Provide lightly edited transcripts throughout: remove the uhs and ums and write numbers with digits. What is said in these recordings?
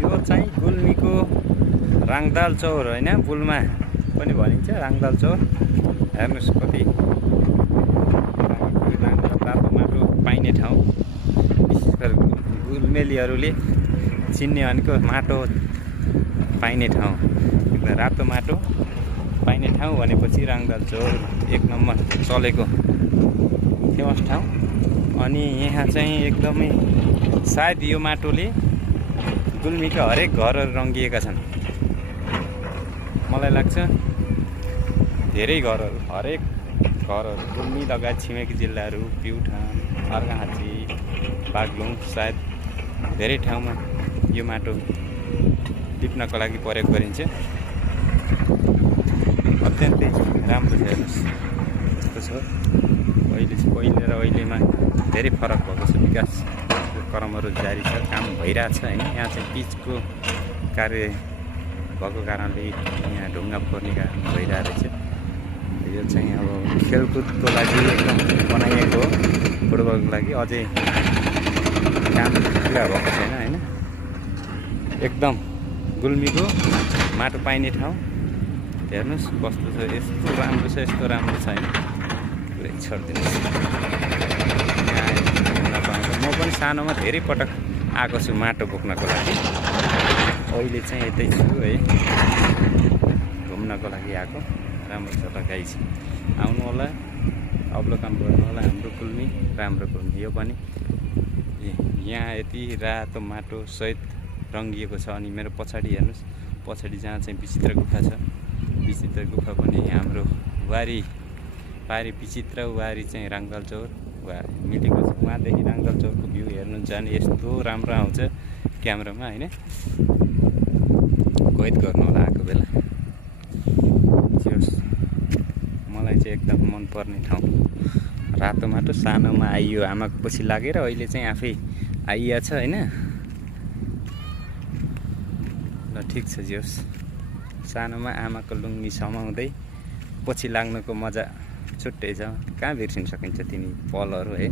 यो चाहिँ गुल्मीको राङदाल चौर होइन, बुलमा पनि भनिन्छ राङदाल चौर। हेर्नुहोस् कति रातो माटो पाइने ठाउँ, विशेष गरी गुल्मेलीहरूले चिन्ने भनेको माटो पाइने ठाउँ, रातो माटो पाइने ठाउँ भनेपछि राङदाल चौर एक नम्बर चलेको फेमस ठाउँ। अनि यहाँ चाहिँ एकदमै सायद यो माटोले गुल्मीका हरेक घरहरू रङ्गिएका छन्, मलाई लाग्छ। धेरै घरहरू, हरेक घरहरू गुल्मी लगायत छिमेकी जिल्लाहरू, प्युठान, अर्घाखाँची, बागलुङ, सायद धेरै ठाउँमा यो माटो टिप्नको लागि प्रयोग गरिन्छ। अत्यन्तै राम्रो छ। हेर्नुहोस् कस्तो छ, पहिले र अहिलेमा धेरै फरक भएको छ। विकास क्रमहरू जारी छ, काम भइरहेछ होइन। यहाँ चाहिँ पिचको कार्य भएको कारणले यहाँ ढुङ्गा फोर्ने काम भइरहेको रहेछ। यो चाहिँ अब खेलकुदको लागि एकदम बनाइएको हो, फुटबलको लागि अझै काम पुरा भएको छैन होइन। एकदम गुल्मीको माटो पाइने ठाउँ हेर्नुहोस् कस्तो छ, यस्तो राम्रो छ, यस्तो राम्रो छ होइन। पुरै छोडिदिनुहोस्। म पनि सानोमा धेरै पटक आएको छु माटो बोक्नको लागि। अहिले चाहिँ यतै छु है, घुम्नको लागि आएको। राम्रो जग्गा गाई छ, आउनु होला, अवलोकन गर्नु होला हाम्रो गुल्मी, राम्रो गुल्मी। यो पनि यहाँ यति रातो माटो सहित रङ्गिएको छ। अनि मेरो पछाडि हेर्नुहोस्, पछाडि जहाँ चाहिँ विचित्र गुफा छ, विचित्र गुफा पनि हाम्रो वारी पारी विचित्र वारी चाहिँ राङदाल चौर मिलेको छ। उहाँदेखि राङदाल चौरको भ्यू हेर्नु जाने यस्तो राम्रो आउँछ क्यामेरामा होइन। कैद गर्नु होला आएको बेला। मलाई चाहिँ एकदम मनपर्ने ठाउँ, रातो माटो। सानोमा आइयो आमाको पछि लागेर, अहिले चाहिँ आफै आइया छ होइन। ल ठिक छ जियोस्, सानोमा आमाको लुङ्गी समाउँदै पछि लाग्नुको मजा छुट्टै छ, कहाँ बिर्सिन सकिन्छ तिनी पलहरू है।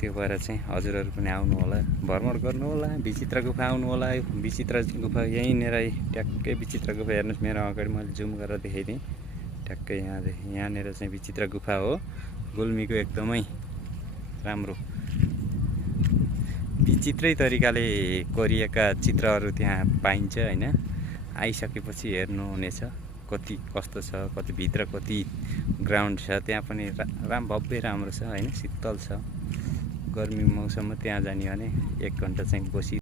त्यो भएर चाहिँ हजुरहरू पनि आउनु होला, भ्रमण गर्नु होला, विचित्र गुफा आउनु होला। विचित्र गुफा यहीँनिर ट्याक्कै विचित्र गुफा हेर्नुहोस्, मेरो अगाडि मैले जुम गरेर देखाइदिएँ। ट्याक्कै यहाँनिर चाहिँ विचित्र गुफा हो, गुल्मीको एकदमै राम्रो विचित्रै तरिकाले कोरिएका चित्रहरू त्यहाँ पाइन्छ होइन। आइसकेपछि हेर्नुहुनेछ कति कस्तो छ, कति भित्र कति ग्राउन्ड छ। त्यहाँ पनि भव्य राम्रो छ होइन, शीतल छ। गर्मी मौसममा त्यहाँ जाने भने 1 घन्टा चाहिँ बसी